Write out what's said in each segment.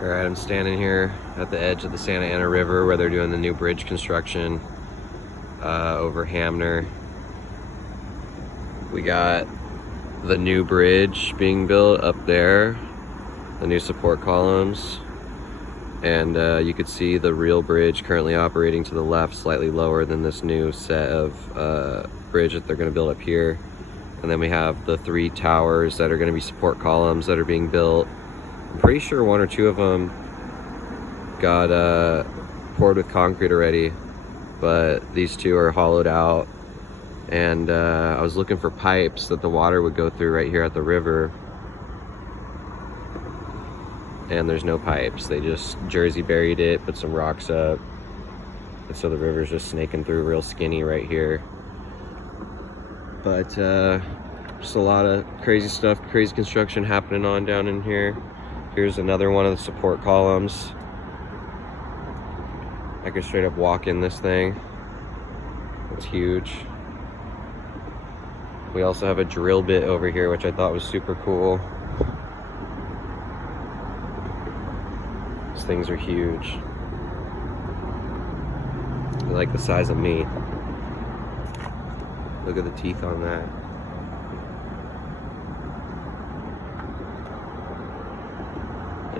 Alright, I'm standing here at the edge of the Santa Ana River where they're doing the new bridge construction over Hamner. We got the new bridge being built up there, the new support columns, and you could see the real bridge currently operating to the left, slightly lower than this new set of bridge that they're going to build up here. And then we have the 3 towers that are going to be support columns that are being built. I'm pretty sure 1 or 2 of them got poured with concrete already, but these 2 are hollowed out. And I was looking for pipes that the water would go through right here at the river, and there's no pipes. They just jersey buried it, put some rocks up, and so the river's just snaking through real skinny right here. But just a lot of crazy stuff, crazy construction happening on down in here. Here's another one of the support columns. I could straight up walk in this thing. It's huge. We also have a drill bit over here, which I thought was super cool. These things are huge. They're like the size of me. Look at the teeth on that.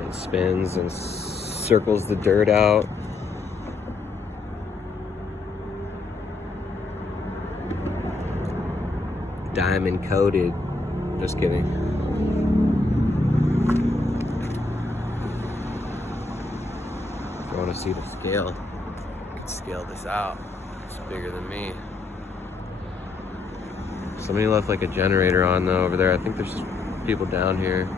It spins and circles the dirt out. Diamond coated. Just kidding. If you want to see the scale, you can scale this out. It's bigger than me. Somebody left like a generator on though over there. I think there's just people down here.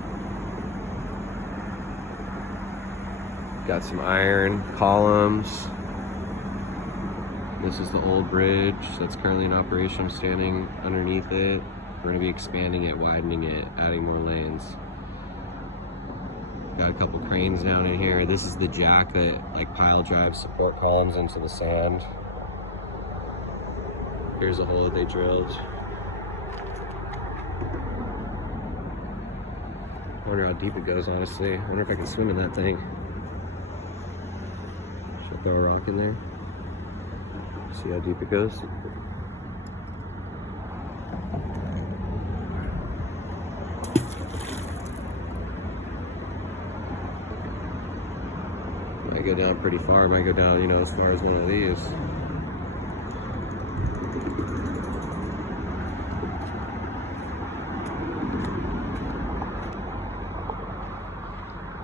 Got some iron columns. This is the old bridge that's currently in operation. I'm standing underneath it. We're gonna be expanding it, widening it, adding more lanes. Got a couple cranes down in here. This is the jack that like pile drives support columns into the sand. Here's a hole that they drilled. I wonder how deep it goes, honestly. I wonder if I can swim in that thing. Should I throw a rock in there? See how deep it goes? Might go down pretty far. Might go down, you know, as far as one of these.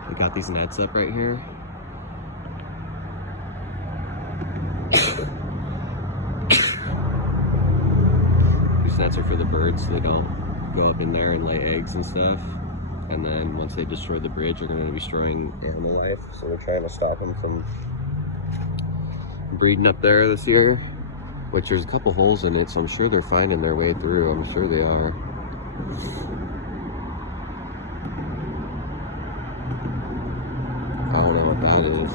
I got these nets up right here. These nets are for the birds so they don't go up in there and lay eggs and stuff. And then once they destroy the bridge, they're going to be destroying animal life. So we're trying to stop them from breeding up there this year. Which there's a couple holes in it, so I'm sure they're finding their way through. I'm sure they are. I don't know what that is.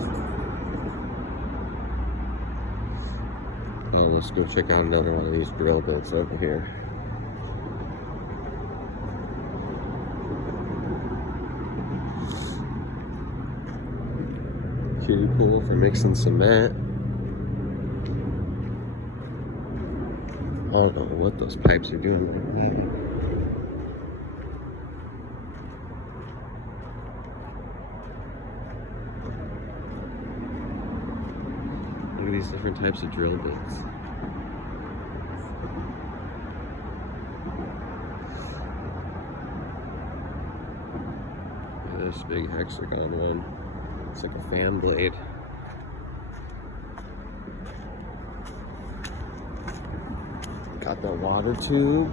Let's go check out another one of these drill bits over here. Pretty cool for mixing cement. I don't know what those pipes are doing right now. Look at these different types of drill bits. Look at this big hexagon one. It's like a fan blade. Got that water tube.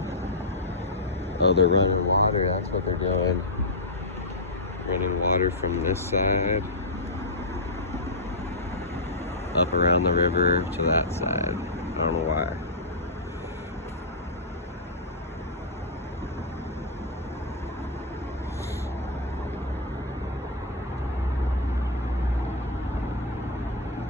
Oh, they're running water. That's what they're doing. Running water from this side up around the river to that side. I don't know why.